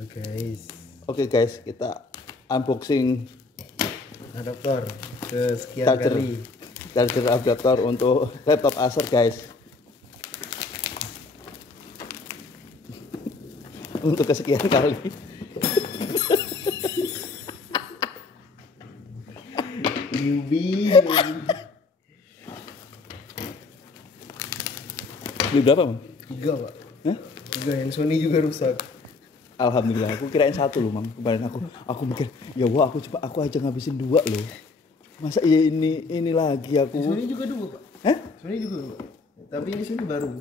Oke guys, kita unboxing adaptor kesekian kali. Charger adaptor untuk laptop Acer guys. Untuk kesekian kali. Newbie. Beli berapa, Mam? 3 pak. Hah? 3, yang Sony juga rusak. Alhamdulillah, aku kirain 1 loh, Mam. Kemarin aku mikir, ya wah aku aja ngabisin 2 loh. Masa iya ini lagi aku. Sony juga 2 pak. Hah? Sony juga 2. Tapi ini Sony baru.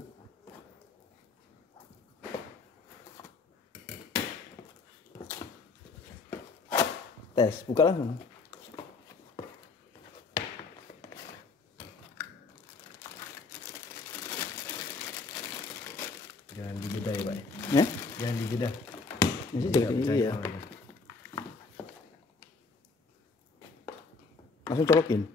Tes, buka langsung. Jangan dibedah ya pak. Ya? Jangan dibedah. Masih jadi iya. Langsung colokin.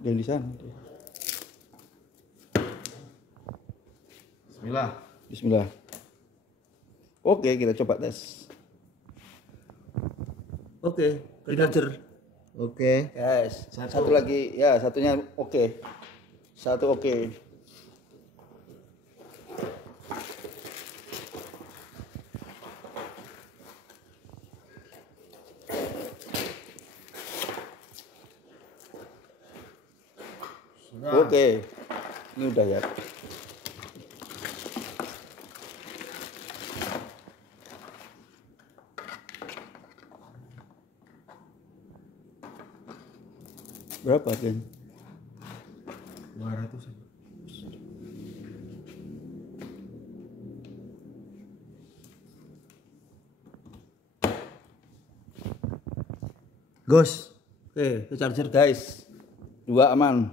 Yang di sana. Bismillah. Bismillah. Oke, kita coba tes. Oke, charger. Oke. Guys, satu lagi ya, satunya oke. Satu oke. Oke. Ini udah ya. Berapa, Gen? 200. Gos. Oke, charger guys. 2 aman.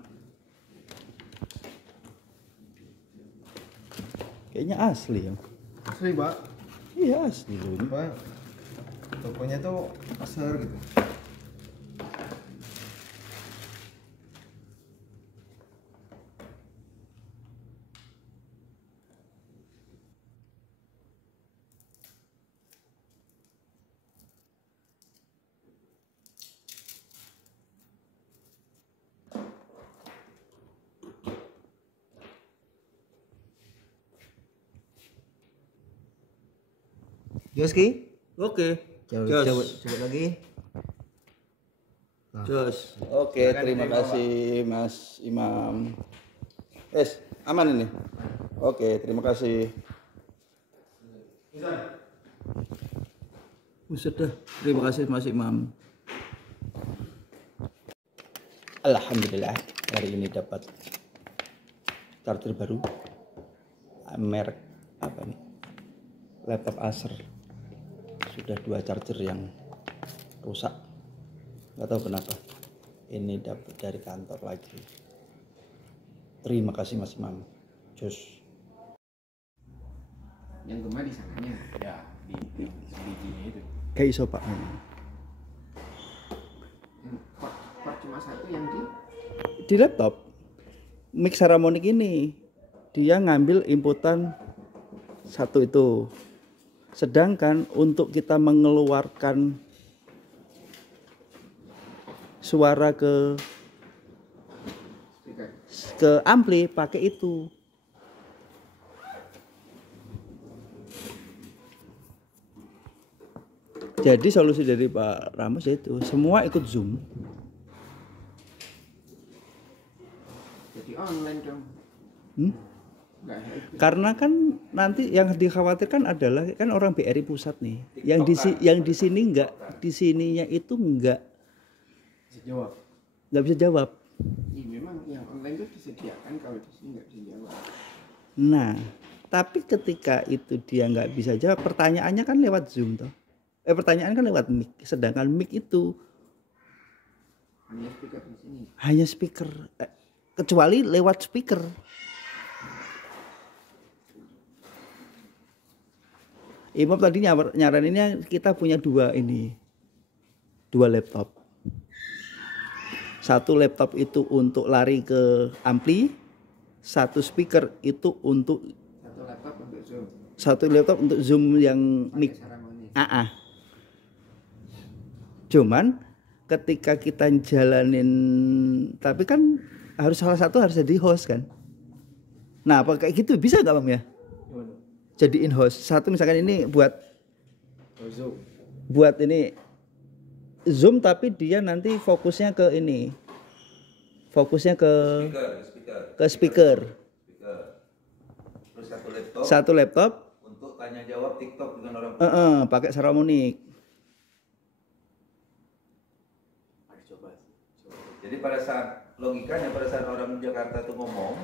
Kayaknya asli ya. Asli pak. Iya asli loh ini. Pak. Tokonya tuh Acer gitu. Joski? Oke. Coba lagi. Jos. Oke, terima kasih Mas Imam. Aman ini. Oke, terima kasih. Buset dah. Terima kasih Mas Imam. Alhamdulillah, hari ini dapat charger baru. Merek apa nih? Laptop Acer. Sudah 2 charger yang rusak. Nggak tahu kenapa. Ini dapat dari kantor lagi. Terima kasih Mas Imam. Jos. Yang gemar di sananya ya di bijinya itu. Kayak iso Pak. Part cuma satu yang Di laptop mix harmonik ini dia ngambil inputan satu itu. Sedangkan untuk kita mengeluarkan suara ke ampli pakai itu. Jadi solusi dari Pak Ramos itu semua ikut Zoom. jadi online dong. Karena kan nanti yang dikhawatirkan adalah kan orang BRI pusat nih, yang di sini enggak, di sininya itu enggak bisa jawab. Iya memang yang online itu disediakan, kalau di sini nggak bisa jawab. Nah, tapi ketika itu dia nggak bisa jawab, pertanyaannya kan lewat Zoom toh. Pertanyaan kan lewat mic, sedangkan mic itu Hanya speaker di sini. hanya speaker, kecuali lewat speaker. Imam tadi nyaraninnya kita punya 2 laptop. Satu laptop itu untuk lari ke ampli, satu speaker itu untuk Satu laptop untuk Zoom. satu laptop untuk Zoom yang Pakai mic. Saramonic. Cuman ketika kita jalanin, tapi kan harus salah satu harus jadi host kan. Nah, apa kayak gitu bisa nggak Bang ya? Gimana? Jadiin host. Satu misalkan ini Oh, Zoom. buat ini Zoom tapi dia nanti fokusnya ke ini. Fokusnya ke speaker. Terus Satu laptop untuk tanya jawab TikTok dengan orang. pakai Saramonic. Jadi pada saat logikanya pada saat orang Jakarta tuh ngomong,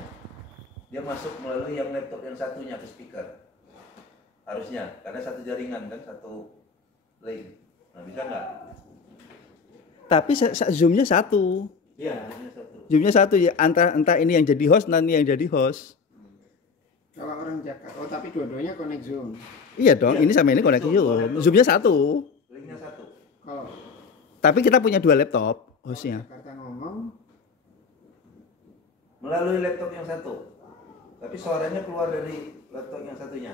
dia masuk melalui yang laptop yang satunya ke speaker. Harusnya, karena satu jaringan kan, satu link. Nah, bisa nggak? Tapi Zoom-nya satu. Iya, hanya satu. Zoom-nya satu ya, entah ini yang jadi host, nanti yang jadi host. Kalau orang Jakarta, oh tapi dua-duanya connect Zoom. Iya dong, Iya, ini sama ini connect betul, Zoom. betul. Zoom-nya satu. Linknya satu. Kalau Tapi kita punya dua laptop hostnya. Jakarta ngomong, Melalui laptop yang satu. Tapi suaranya keluar dari laptop yang satunya.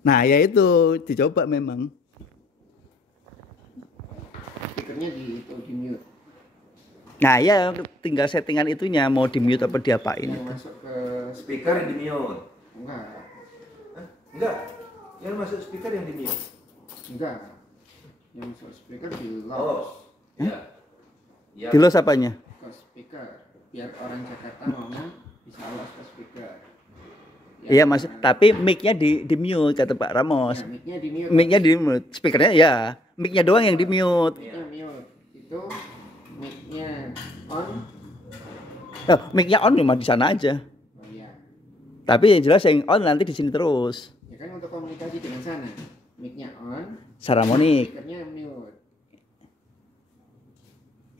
Nah, ya itu dicoba memang. speakernya di mute. Nah, ya tinggal settingan itunya mau di mute apa diapain. Yang masuk ke Speaker yang di mute. enggak, Hah? Enggak. Yang masuk speaker yang di mute. enggak. Yang masuk speaker di lock Oh. Iya. Ya. Di los apanya? ke speaker. Biar orang Jakarta ngomong bisa lock ke speaker. Iya, maksud tapi mic-nya di mute kata Pak Ramos. Nah, mic-nya di mute. Mic-nya di mute, speakernya ya, mic-nya doang yang di mute. Mic-nya mute. Itu mic-nya on. Oh, mic-nya on cuma di sana aja. Oh iya. Tapi yang jelas yang on nanti di sini terus. Ya kan untuk komunikasi dengan sana. Mic-nya on, Saramonic. speakernya mute.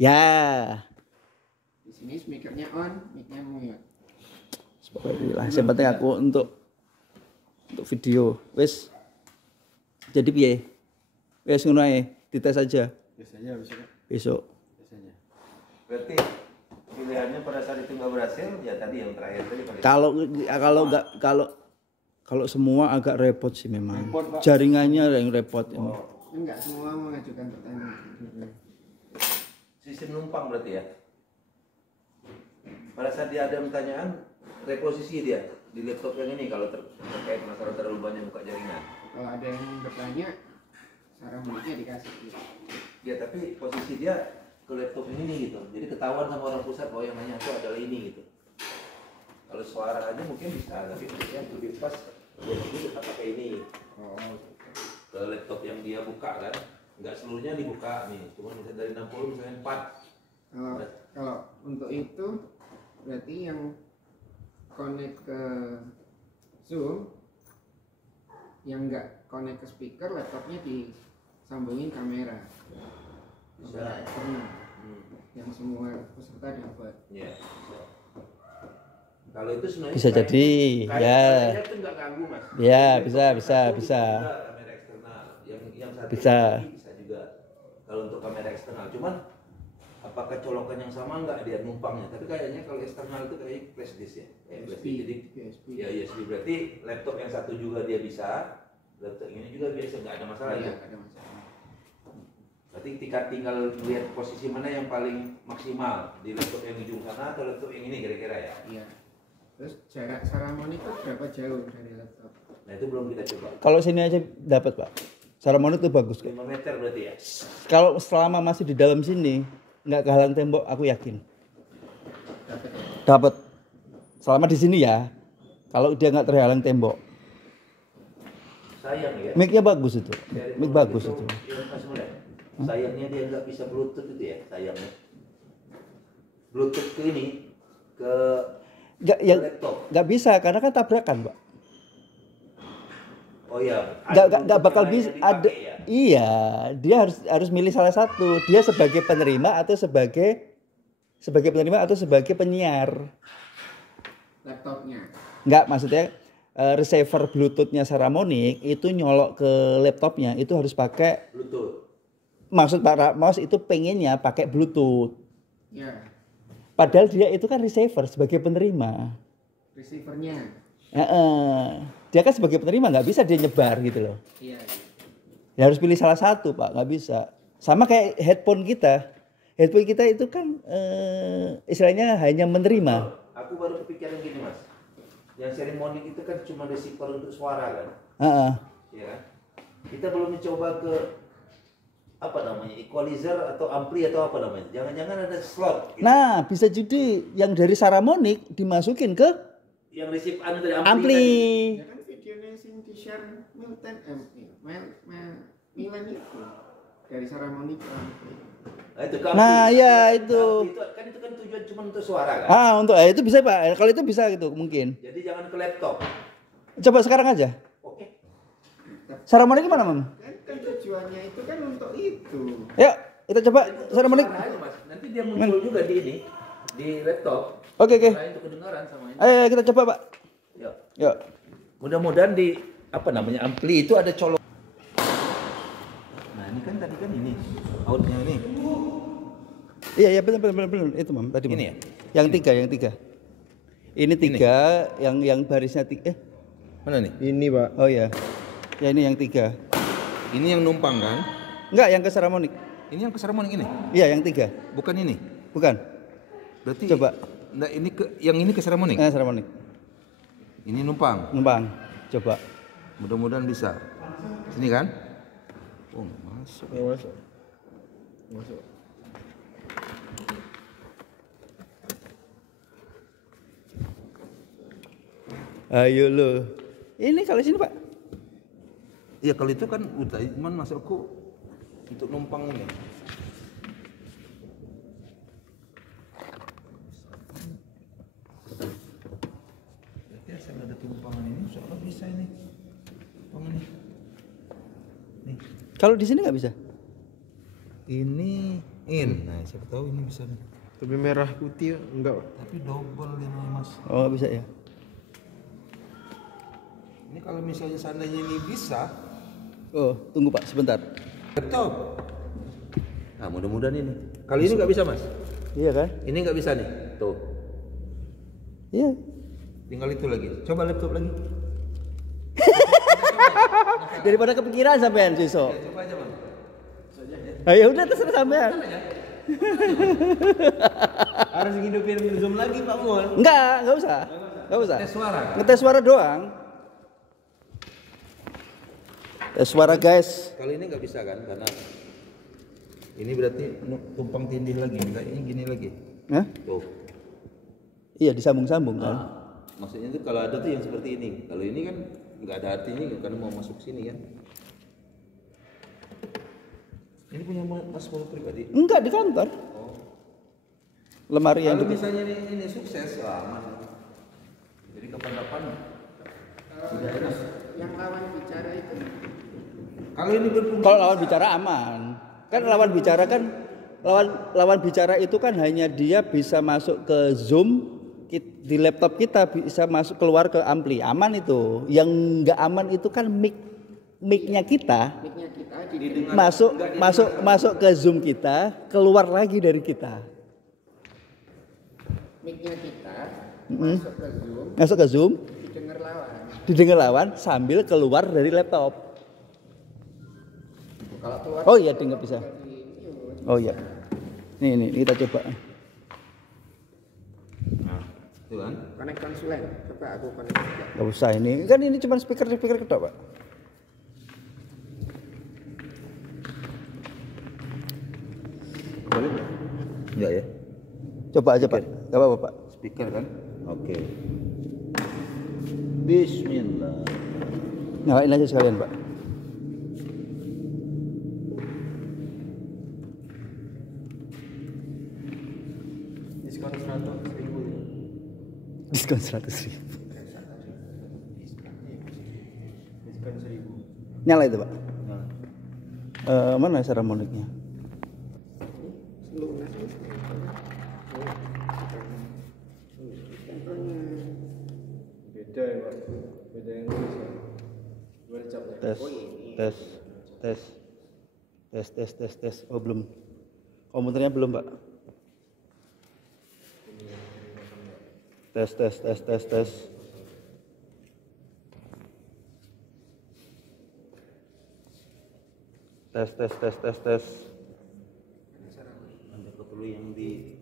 Ya. Di sini speakernya on, mic-nya mute. Lah, yang penting aku untuk video. Wes. Jadi piye? Wes ngono ae, dites aja Biasanya besok. besok. Biasanya. Berarti pilihannya pada saat itu nggak berhasil, ya tadi yang terakhir tadi pakai. Kalau semua agak repot sih memang. Repot, Pak. Jaringannya yang repot ini. Enggak semua mengajukan pertanyaan. Sistem numpang berarti ya. Pada saat dia ada pertanyaan, reposisi dia di laptop yang ini kalau terkait masalah terlalu banyak buka jaringan. Kalau ada yang bertanya, Saramonicnya dikasih. Ya tapi posisi dia ke laptop ini gitu. Jadi ketahuan sama orang pusat bahwa yang nanya itu adalah ini gitu. Kalau suara aja mungkin bisa, tapi yang lebih pas dia kita pakai ini Oh. ke laptop yang dia buka kan. Nggak seluruhnya dibuka nih, cuma misalnya dari 60 misalnya 4. Kalau untuk itu berarti yang connect ke Zoom yang enggak connect ke speaker, laptopnya disambungin kamera. Bisa. Eksternal. Yang semua peserta dapat. Iya. Kalau itu sebenarnya Bisa jadi, ya. Kayaknya itu nggak ganggu mas. Ya, Laptop bisa, yang bisa, satu bisa. juga kamera eksternal. Yang satu Bisa. lagi bisa juga. Kalau untuk kamera eksternal, cuman apakah colokan yang sama nggak dia numpangnya? Tapi kayaknya kalau eksternal itu kayak flash disk ya. Kayak flash disk. Jadi USB. ya USB berarti laptop yang satu juga dia bisa, laptop ini juga biasa nggak ada masalah Iya, ya. ada masalah. Berarti tinggal lihat posisi mana yang paling maksimal di laptop yang ujung sana atau laptop yang ini kira-kira ya. Iya. Terus jarak Saramonic itu berapa jauh dari laptop? Nah itu belum kita coba. Kalau sini aja dapat, Pak. Saramonic itu bagus kok. 5 meter berarti ya. Kalau selama masih di dalam sini nggak kehalang tembok, aku yakin Dapat. dapat. Selama di sini ya. Kalau dia nggak terhalang tembok, Sayang ya. mic-nya bagus itu. Dari Mic bawah bagus itu. Ya, Mas Mulya. Sayangnya dia nggak bisa Bluetooth itu ya, sayangnya. Bluetooth ke ini ke laptop. Nggak bisa karena kan tabrakan, Pak. Oh iya. Nggak bakal yang bisa lainnya ada. dipakai ya? Iya, dia harus milih salah satu. Dia sebagai penerima atau sebagai penerima atau sebagai penyiar. Laptopnya. Nggak, maksudnya receiver Bluetooth-nya Saramonic itu nyolok ke laptopnya itu harus pakai. Bluetooth. Maksud Pak Ramos itu pengennya pakai Bluetooth. Ya, Padahal dia itu kan receiver sebagai penerima. receivernya. Dia kan sebagai penerima nggak bisa dia nyebar gitu loh. Iya. Ya harus pilih salah satu Pak, nggak bisa. Sama kayak headphone kita. Headphone kita itu kan istilahnya hanya menerima. Aku baru kepikiran gini mas. Yang serimonik itu kan cuma receiver untuk suara kan. Ya kan? Kita belum mencoba ke apa namanya equalizer atau ampli atau apa namanya. Jangan-jangan ada slot. Gitu. Nah bisa jadi yang dari Saramonic dimasukin ke Yang receive anu tadi ampli. Ya kan videonya Sintisher Milton Milan itu dari Saramonic ke ampli. Nah, itu ke ampli. Nah ya itu. Itu kan tujuan cuma untuk suara kan. Untuk itu bisa Pak. Kalau itu bisa gitu mungkin. Jadi jangan ke laptop. Coba sekarang aja. Oke. Saramonic gimana Mam? Kan tujuannya itu kan untuk itu. Yuk kita coba Saramonic. Suara aja, Mas. Nanti dia muncul juga di ini di laptop. Oke. Suara untuk kedengaran sama ini. Ayo kita coba Pak. Yuk. Mudah-mudahan di apa namanya ampli itu ada colok. Nah ini kan tadi kan ini outnya ini. Iya benar itu Mam tadi. Ini Mam. ya? Yang tiga. Ini tiga yang barisnya tiga. Mana nih? Ini Pak. Oh iya. Ya ini yang tiga. Ini yang numpang kan? Enggak yang ke Saramonic. Ini yang ke Saramonic ini? Iya yang tiga. Bukan ini. Bukan. Berarti Coba. Enggak, ini ke yang ini ke Saramonic. Saramonic. Ini numpang. Numpang. Coba. Mudah-mudahan bisa. Sini kan? Oh, masuk. Ya, masuk. Ayo lo. Ini kalau sini Pak. Iya kalau itu kan udah cuman masukku untuk numpang ini. Berarti asal ada tumpangan ini soalnya bisa ini. Tumpangan ini. Nih. Kalau di sini nggak bisa. Ini in. Nah, siapa tahu ini bisa nih. Tapi merah putih enggak Pak. Tapi double dia Mas. Oh nggak bisa ya. Ini kalau misalnya seandainya ini bisa, Oh tunggu Pak sebentar. betul. Nah mudah-mudahan ini. Kalau ini nggak bisa Mas. Iya kan? Ini nggak bisa nih. Tuh. Iya. Tinggal itu lagi. Coba laptop lagi. Daripada kepikiran sampean Siso. Coba aja Bang. Ayo udah terserah sampean. Harus ngidupin Zoom lagi Pak Mul. Enggak usah. Enggak usah. Tes suara. Ngetes suara doang. Tes suara guys. Kalau ini nggak bisa kan karena ini berarti tumpang tindih lagi. Enggak ini gini lagi. Hah? Tuh. Iya disambung-sambung kan. Maksudnya itu kalau ada tuh yang seperti ini. Kalau ini kan nggak ada artinya karena mau masuk sini kan. Ini punya Mas Mul pribadi. Enggak di kantor. Oh. Lemari yang Kalau di misalnya ini sukses aman. Jadi kapan-kapan sudah enak. Yang lawan bicara itu Kalau ini berfungsi. Kalau lawan bicara aman. Kan lawan bicara itu kan hanya dia bisa masuk ke Zoom di laptop kita bisa masuk keluar ke ampli. Aman itu. Yang enggak aman itu kan mic-nya kita mic-nya kita masuk ke Zoom kita, keluar lagi dari kita. mic-nya kita Mm-hmm. masuk ke Zoom Masuk ke Zoom, didengar lawan. didengar lawan sambil keluar dari laptop. Kalau keluar Oh iya, dengar bisa. dari mute. Oh iya. Nih kita coba. Nah, itu kan. Connect konsulen. Coba aku connect juga. Gak usah ini. Kan ini cuma speaker kedok, Pak. Boleh nggak? Enggak ya. Coba aja, Pak. Gak apa-apa, Pak. Speaker kan? Oke. Bismillah. Nyalain aja sekalian, Pak. Diskon 100.000. Diskon 100.000. Diskon 1.000. Nyala itu, Pak. Mana Saramonic-nya? Beda ya Pak. Beda yang Indonesia. Gimana capnya? Tes. Oh belum. Komputernya belum, Pak. Tes tes tes tes tes. Tes tes tes tes tes. Ada perlu yang di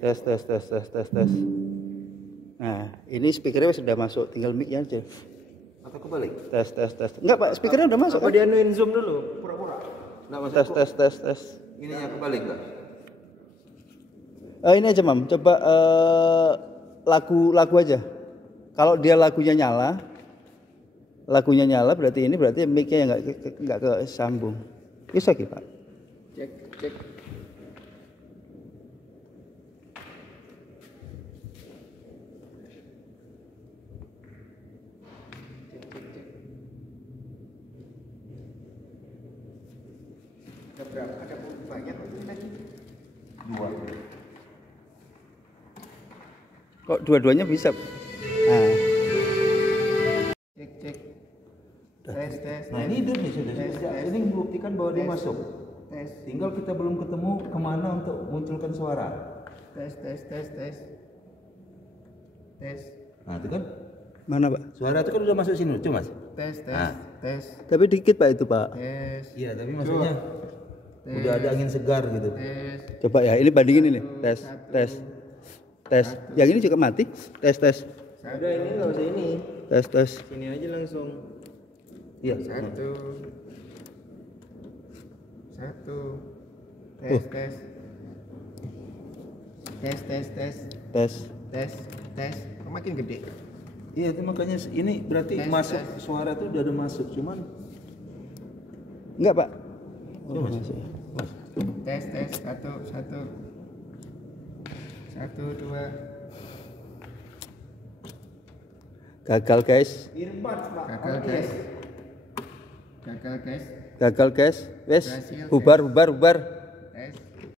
Tes tes tes tes tes tes. Nah, ini speakernya sudah masuk, tinggal mic-nya aja. atau kebalik? Tes tes tes. Enggak, Pak, speakernya udah masuk. Apa Kan? dia anuin zoom dulu? Pura-pura. Nggak masuk Tes kok. tes tes tes. Ininya kebalik nggak? Ini aja, Mam. Coba lagu aja. Kalau dia lagunya nyala berarti mic-nya yang nggak kesambung. Bisa gitu, Pak. Cek, cek. Ada berapa? Ada banyak lagi. Dua. Kok dua-duanya bisa? Nah, Cek, cek. Tes, tes. Nah ini sudah ini membuktikan bahwa dia masuk. Tes, Tinggal kita belum ketemu kemana untuk munculkan suara. tes, tes, tes, tes. Tes, Nah itu kan mana, Pak? suara itu kan udah masuk sini, lucu mas. tes, tes, Nah. tes, Tapi dikit, Pak, itu, Pak. tes, Iya tapi maksudnya udah ada angin segar gitu. tes. Coba ya, ini bandingin ini. Tes, tes, tes. Yang ini juga mati. Tes, tes, Udah ini nggak usah ini. tes, tes. Sini aja langsung. Iya. Satu. Tes, tes. Tes, tes, tes. Tes. Tes, tes. Kok makin gede? Iya itu makanya ini berarti Tes, masuk tes. suara tuh udah ada masuk, cuman Enggak, Pak. oh, masuk. Tes, tes. Satu, satu. Satu, dua. Gagal, guys. Gagal, guys. Gagal, guys. Gagal, guys. Wes, Berhasil, bubar. Tes.